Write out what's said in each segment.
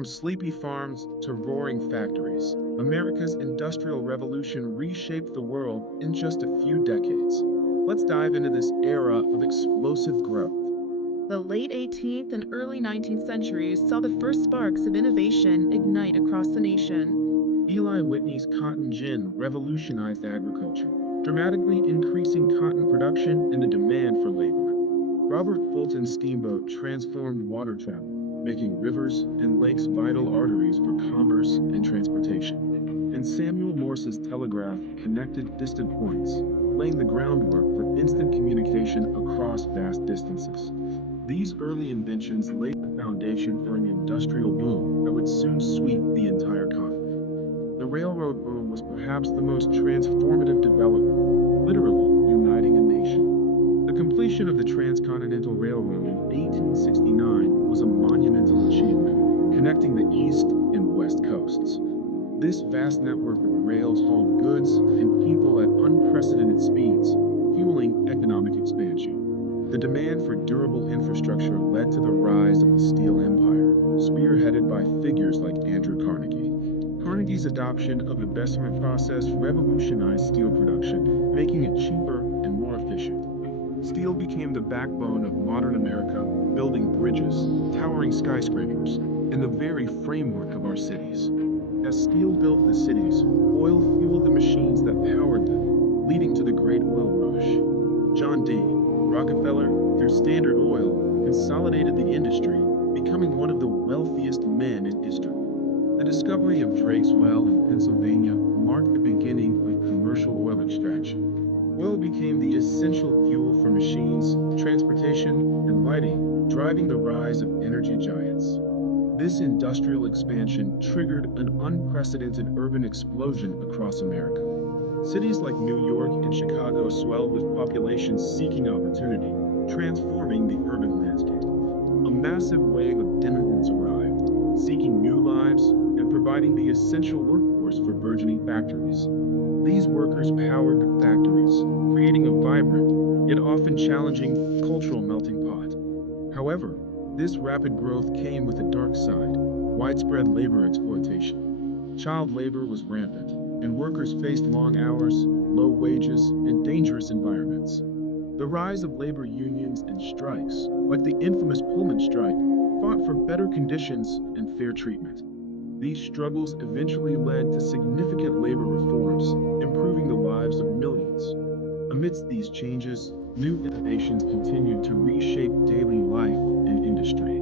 From sleepy farms to roaring factories, America's Industrial Revolution reshaped the world in just a few decades. Let's dive into this era of explosive growth. The late 18th and early 19th centuries saw the first sparks of innovation ignite across the nation. Eli Whitney's cotton gin revolutionized agriculture, dramatically increasing cotton production and the demand for labor. Robert Fulton's steamboat transformed water travel, making rivers and lakes vital arteries for commerce and transportation. And Samuel Morse's telegraph connected distant points, laying the groundwork for instant communication across vast distances. These early inventions laid the foundation for an industrial boom that would soon sweep the entire continent. The railroad boom was perhaps the most transformative development, literally uniting a nation. The completion of the Transcontinental Railroad in 1869 was a monumental achievement, connecting the East and West coasts. This vast network of rails hauled goods and people at unprecedented speeds, fueling economic expansion. The demand for durable infrastructure led to the rise of the steel empire, spearheaded by figures like Andrew Carnegie. Carnegie's adoption of the Bessemer process revolutionized steel production, making it cheaper and more efficient. Steel became the backbone of modern America, building bridges, towering skyscrapers, and the very framework of our cities. As steel built the cities, oil fueled the machines that powered them, leading to the Great Oil Rush. John D. Rockefeller, through Standard Oil, consolidated the industry, becoming one of the wealthiest men in history. The discovery of Drake's Well in Pennsylvania marked the beginning of commercial oil extraction. Oil became the essential fuel for machines, transportation, and lighting, driving the rise of energy giants. This industrial expansion triggered an unprecedented urban explosion across America. Cities like New York and Chicago swelled with populations seeking opportunity, transforming the urban landscape. A massive wave of immigrants arrived, seeking new lives and providing the essential workforce for burgeoning factories. These workers powered the factories, creating a vibrant, yet often challenging, cultural melting pot. However, this rapid growth came with a dark side: widespread labor exploitation. Child labor was rampant, and workers faced long hours, low wages, and dangerous environments. The rise of labor unions and strikes, like the infamous Pullman strike, fought for better conditions and fair treatment. These struggles eventually led to significant labor reforms, improving the lives of millions. Amidst these changes, new innovations continued to reshape daily life and industry.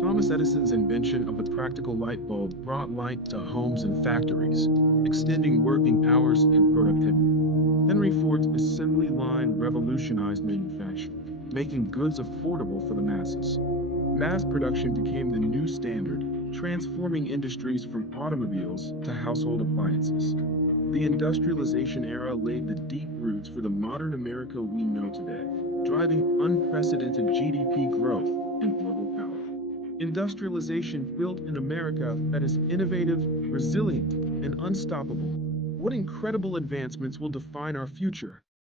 Thomas Edison's invention of the practical light bulb brought light to homes and factories, extending working hours and productivity. Henry Ford's assembly line revolutionized manufacturing, making goods affordable for the masses. Mass production became the new standard, transforming industries from automobiles to household appliances. The industrialization era laid the deep roots for the modern America we know today, driving unprecedented GDP growth and global power. Industrialization built an America that is innovative, resilient, and unstoppable. What incredible advancements will define our future?